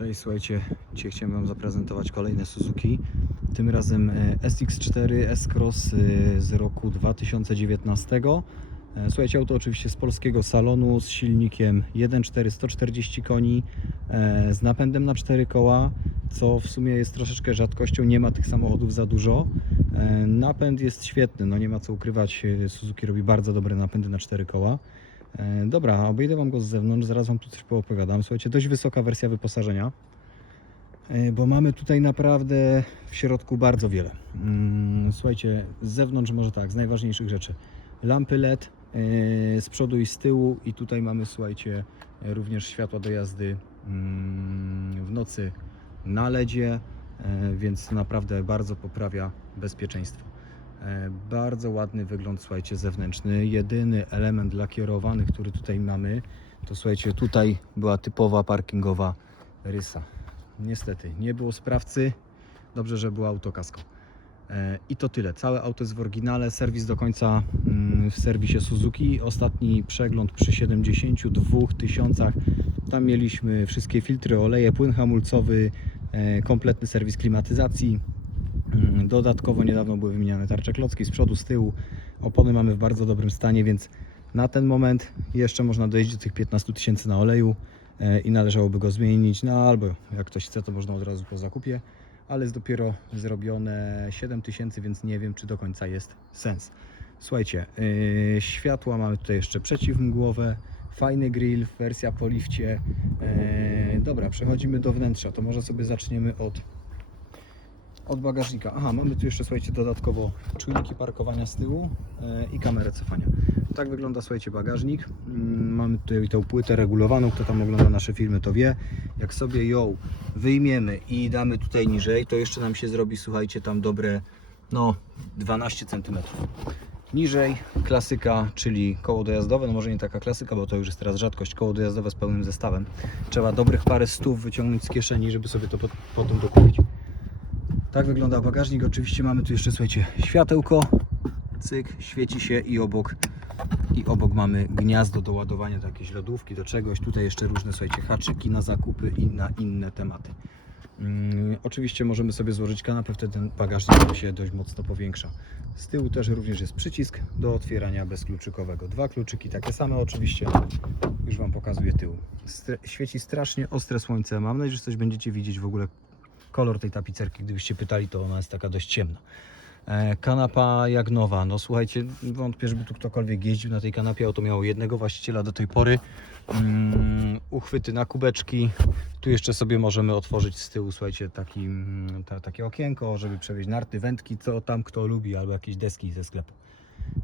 Cześć, słuchajcie, dzisiaj chciałem Wam zaprezentować kolejne Suzuki. Tym razem e, SX4 S-Cross e, z roku 2019. E, Słuchajcie, auto oczywiście z polskiego salonu z silnikiem 1.4 140 koni z napędem na 4 koła, co w sumie jest troszeczkę rzadkością, nie ma tych samochodów za dużo. Napęd jest świetny, no nie ma co ukrywać, Suzuki robi bardzo dobre napędy na 4 koła. E, Dobra, obejdę Wam go z zewnątrz, zaraz Wam tu coś poopowiadam. Słuchajcie, dość wysoka wersja wyposażenia, e, bo mamy tutaj naprawdę w środku bardzo wiele. Mm, Słuchajcie, z zewnątrz może tak, z najważniejszych rzeczy. Lampy LED e, z przodu i z tyłu i tutaj mamy, słuchajcie, również światła do jazdy mm, w nocy na LEDzie, więc naprawdę bardzo poprawia bezpieczeństwo. E, Bardzo ładny wygląd, słuchajcie, zewnętrzny. Jedyny element lakierowany, który tutaj mamy, to słuchajcie, tutaj była typowa parkingowa rysa. Niestety, nie było sprawcy. Dobrze, że było autokasko. E, I to tyle. Całe auto jest w oryginale. Serwis do końca mm, w serwisie Suzuki. Ostatni przegląd przy 72 tysiącach. Tam mieliśmy wszystkie filtry, oleje, płyn hamulcowy, e, kompletny serwis klimatyzacji. Mm, Dodatkowo niedawno były wymieniane tarcze klocki z przodu, z tyłu. Opony mamy w bardzo dobrym stanie, więc na ten moment jeszcze można dojść do tych 15 tysięcy na oleju e, i należałoby go zmienić. No albo jak ktoś chce, to można od razu po zakupie, ale jest dopiero zrobione 7 tysięcy, więc nie wiem, czy do końca jest sens. Słuchajcie, yy, światła mamy tutaj jeszcze przeciwmgłowe, fajny grill, wersja po lifcie. Yy, dobra, przechodzimy do wnętrza, to może sobie zaczniemy od od bagażnika. Aha, mamy tu jeszcze, słuchajcie, dodatkowo czujniki parkowania z tyłu e, i kamerę cofania. Tak wygląda, słuchajcie, bagażnik. Mm, Mamy tutaj tą płytę regulowaną. Kto tam ogląda nasze filmy, to wie. Jak sobie ją wyjmiemy i damy tutaj niżej, to jeszcze nam się zrobi, słuchajcie, tam dobre, no, 12 cm. Niżej klasyka, czyli koło dojazdowe, no może nie taka klasyka, bo to już jest teraz rzadkość, koło dojazdowe z pełnym zestawem. Trzeba dobrych parę stów wyciągnąć z kieszeni, żeby sobie to pot- potem dokupić. Tak wygląda bagażnik. Oczywiście mamy tu jeszcze, słuchajcie, światełko. Cyk, świeci się i obok i obok mamy gniazdo do ładowania do jakiejś lodówki, do czegoś. Tutaj jeszcze różne, słuchajcie, haczyki na zakupy i na inne tematy. Mm, oczywiście możemy sobie złożyć kanapę, wtedy ten bagażnik się dość mocno powiększa. Z tyłu też również jest przycisk do otwierania bezkluczykowego. Dwa kluczyki takie same oczywiście. Już Wam pokazuję tył. Stre- świeci strasznie ostre słońce. Mam nadzieję, że coś będziecie widzieć w ogóle kolor tej tapicerki, gdybyście pytali, to ona jest taka dość ciemna. E, kanapa jak nowa. No słuchajcie, wątpię, żeby tu ktokolwiek jeździł na tej kanapie. Auto miało jednego właściciela do tej pory. Mm, uchwyty na kubeczki. Tu jeszcze sobie możemy otworzyć z tyłu, słuchajcie, taki, mm, ta, takie okienko, żeby przewieźć narty, wędki, co tam kto lubi, albo jakieś deski ze sklepu.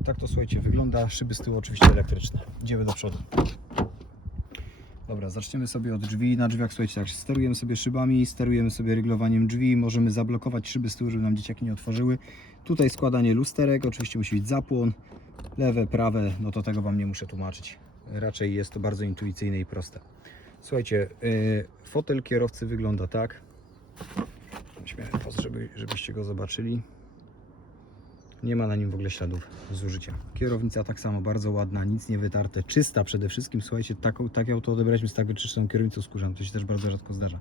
Tak to słuchajcie wygląda. Szyby z tyłu oczywiście elektryczne. Idziemy do przodu. Dobra, zaczniemy sobie od drzwi. Na drzwiach, słuchajcie, tak, sterujemy sobie szybami, sterujemy sobie ryglowaniem drzwi, możemy zablokować szyby z tyłu, żeby nam dzieciaki nie otworzyły. Tutaj składanie lusterek, oczywiście musi być zapłon, lewe, prawe, no to tego Wam nie muszę tłumaczyć. Raczej jest to bardzo intuicyjne i proste. Słuchajcie, yy, fotel kierowcy wygląda tak. Śmiałem żeby, żebyście go zobaczyli. Nie ma na nim w ogóle śladów zużycia. Kierownica tak samo, bardzo ładna, nic nie wytarte, czysta przede wszystkim. Słuchajcie, taką, takie auto odebraliśmy z tak wyczyszczoną kierownicą skórzaną, to się też bardzo rzadko zdarza.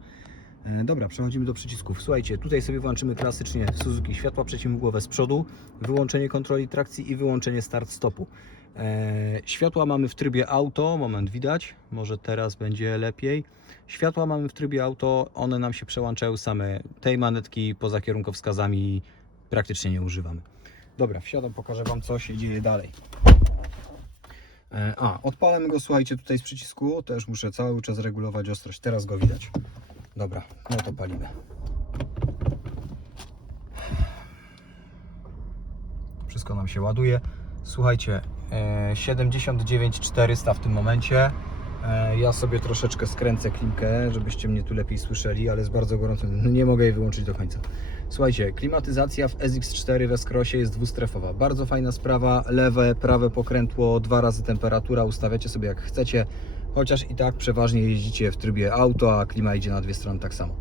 E, dobra, przechodzimy do przycisków. Słuchajcie, tutaj sobie włączymy klasycznie Suzuki światła przeciwmgłowe z przodu, wyłączenie kontroli trakcji i wyłączenie start-stopu. E, światła mamy w trybie auto, moment widać, może teraz będzie lepiej. Światła mamy w trybie auto, one nam się przełączają same. Tej manetki poza kierunkowskazami praktycznie nie używamy. Dobra, wsiadam, pokażę Wam co się dzieje dalej. E, A, odpalamy go, słuchajcie, tutaj z przycisku. Też muszę cały czas regulować ostrość. Teraz go widać. Dobra, no to palimy. Wszystko nam się ładuje. Słuchajcie, e, 79 400 w tym momencie. E, Ja sobie troszeczkę skręcę klimkę, żebyście mnie tu lepiej słyszeli, ale jest bardzo gorąco. No nie mogę jej wyłączyć do końca. Słuchajcie, klimatyzacja w SX4 w S-Crossie jest dwustrefowa. Bardzo fajna sprawa. Lewe, prawe pokrętło, dwa razy temperatura. Ustawiacie sobie jak chcecie. Chociaż i tak przeważnie jeździcie w trybie auto, a klima idzie na dwie strony tak samo.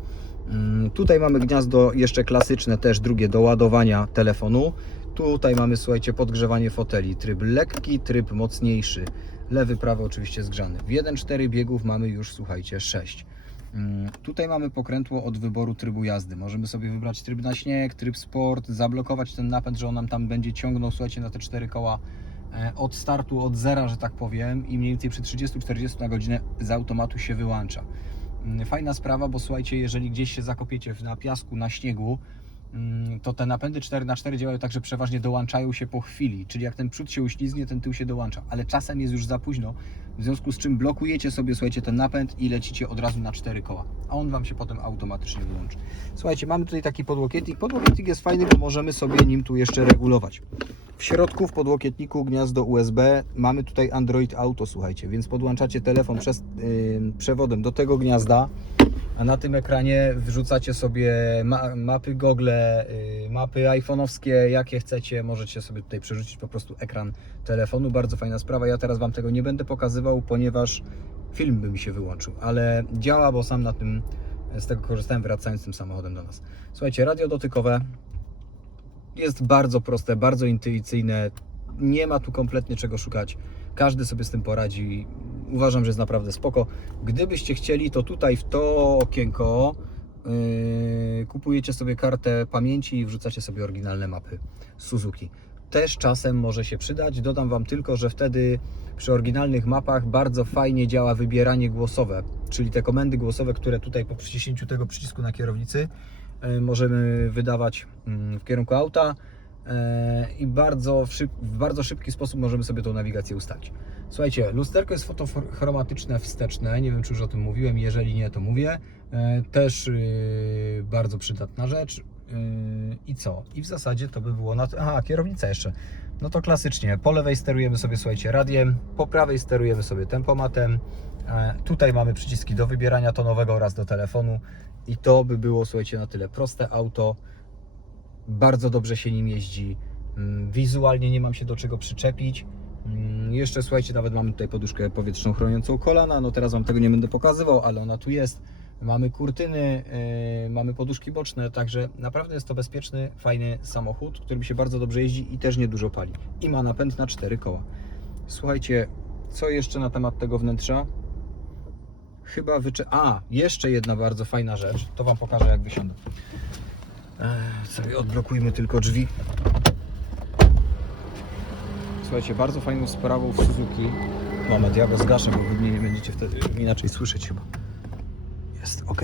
Mm, Tutaj mamy gniazdo jeszcze klasyczne, też drugie do ładowania telefonu. Tutaj mamy, słuchajcie, podgrzewanie foteli. Tryb lekki, tryb mocniejszy. Lewy, prawy oczywiście zgrzany. W 1.4 biegów mamy już, słuchajcie, 6. Mm, Tutaj mamy pokrętło od wyboru trybu jazdy. Możemy sobie wybrać tryb na śnieg, tryb sport, zablokować ten napęd, że on nam tam będzie ciągnął, słuchajcie, na te cztery koła e, od startu, od zera, że tak powiem, i mniej więcej przy 30-40 na godzinę z automatu się wyłącza. Mm, Fajna sprawa, bo słuchajcie, jeżeli gdzieś się zakopiecie na piasku, na śniegu, to te napędy 4x4 działają tak, że przeważnie dołączają się po chwili, czyli jak ten przód się uślizgnie, ten tył się dołącza, ale czasem jest już za późno, w związku z czym blokujecie sobie, słuchajcie, ten napęd i lecicie od razu na cztery koła, a on Wam się potem automatycznie wyłączy. Słuchajcie, mamy tutaj taki podłokietnik. Podłokietnik jest fajny, bo możemy sobie nim tu jeszcze regulować. W środku w podłokietniku gniazdo USB mamy tutaj Android Auto, słuchajcie, więc podłączacie telefon przez yy, przewodem do tego gniazda, a na tym ekranie wrzucacie sobie ma mapy Google, yy, mapy iPhone'owskie, jakie chcecie, możecie sobie tutaj przerzucić po prostu ekran telefonu. Bardzo fajna sprawa. Ja teraz Wam tego nie będę pokazywał, ponieważ film by mi się wyłączył, ale działa, bo sam na tym z tego korzystałem wracając tym samochodem do nas. Słuchajcie, radio dotykowe jest bardzo proste, bardzo intuicyjne. Nie ma tu kompletnie czego szukać. Każdy sobie z tym poradzi. Uważam, że jest naprawdę spoko. Gdybyście chcieli, to tutaj w to okienko yy, kupujecie sobie kartę pamięci i wrzucacie sobie oryginalne mapy Suzuki. Też czasem może się przydać. Dodam Wam tylko, że wtedy przy oryginalnych mapach bardzo fajnie działa wybieranie głosowe, czyli te komendy głosowe, które tutaj po przyciśnięciu tego przycisku na kierownicy e, możemy wydawać mm, w kierunku auta i bardzo w, szyb, w bardzo szybki sposób możemy sobie tą nawigację ustalić. Słuchajcie, lusterko jest fotochromatyczne wsteczne, nie wiem czy już o tym mówiłem, jeżeli nie to mówię. E, Też yy, bardzo przydatna rzecz. Yy, I co? I w zasadzie to by było na... Aha, kierownica jeszcze. No to klasycznie, po lewej sterujemy sobie, słuchajcie, radiem, po prawej sterujemy sobie tempomatem. E, Tutaj mamy przyciski do wybierania tonowego oraz do telefonu. I to by było, słuchajcie, na tyle proste auto. Bardzo dobrze się nim jeździ. Mm, Wizualnie nie mam się do czego przyczepić. Mm, Jeszcze słuchajcie, nawet mamy tutaj poduszkę powietrzną chroniącą kolana. No teraz Wam tego nie będę pokazywał, ale ona tu jest. Mamy kurtyny, yy, mamy poduszki boczne, także naprawdę jest to bezpieczny, fajny samochód, którym się bardzo dobrze jeździ i też niedużo pali. I ma napęd na cztery koła. Słuchajcie, co jeszcze na temat tego wnętrza? Chyba wyczy... A, jeszcze jedna bardzo fajna rzecz. To Wam pokażę, jak wysiądę. Sobie odblokujmy tylko drzwi. Słuchajcie, bardzo fajną sprawą w Suzuki. Moment, ja go zgaszę, bo wy mnie nie będziecie wtedy inaczej słyszeć chyba. Jest ok.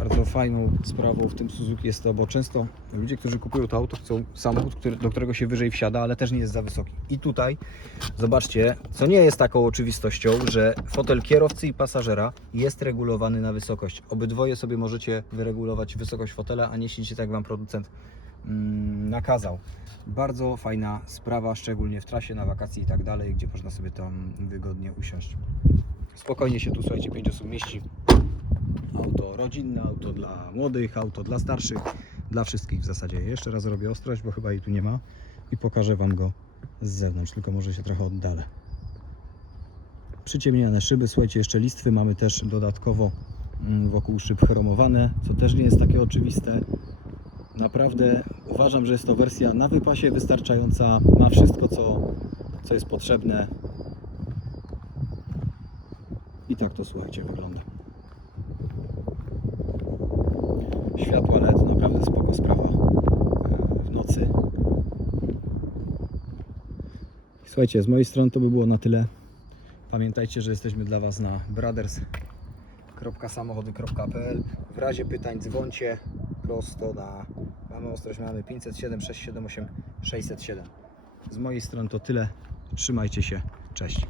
Bardzo fajną sprawą w tym Suzuki jest to, bo często ludzie, którzy kupują to auto, chcą samochód, który, do którego się wyżej wsiada, ale też nie jest za wysoki. I tutaj zobaczcie, co nie jest taką oczywistością, że fotel kierowcy i pasażera jest regulowany na wysokość. Obydwoje sobie możecie wyregulować wysokość fotela, a nie siedzicie tak Wam producent mm, nakazał. Bardzo fajna sprawa, szczególnie w trasie, na wakacje i tak dalej, gdzie można sobie tam wygodnie usiąść. Spokojnie się tu, słuchajcie, pięć osób mieści. Auto rodzinne, auto dla młodych, auto dla starszych, dla wszystkich w zasadzie. Jeszcze raz robię ostrość, bo chyba jej tu nie ma i pokażę Wam go z zewnątrz, tylko może się trochę oddalę. Przyciemniane szyby, słuchajcie, jeszcze listwy mamy też dodatkowo mm, wokół szyb chromowane, co też nie jest takie oczywiste. Naprawdę uważam, że jest to wersja na wypasie wystarczająca, ma wszystko co, co jest potrzebne. I tak to słuchajcie wygląda. Światła LED, naprawdę spoko sprawa e, w nocy. Słuchajcie, z mojej strony to by było na tyle. Pamiętajcie, że jesteśmy dla Was na brothers.samochody.pl W razie pytań dzwońcie prosto na mamy ostrość mamy 507 678 607. Z mojej strony to tyle. Trzymajcie się. Cześć.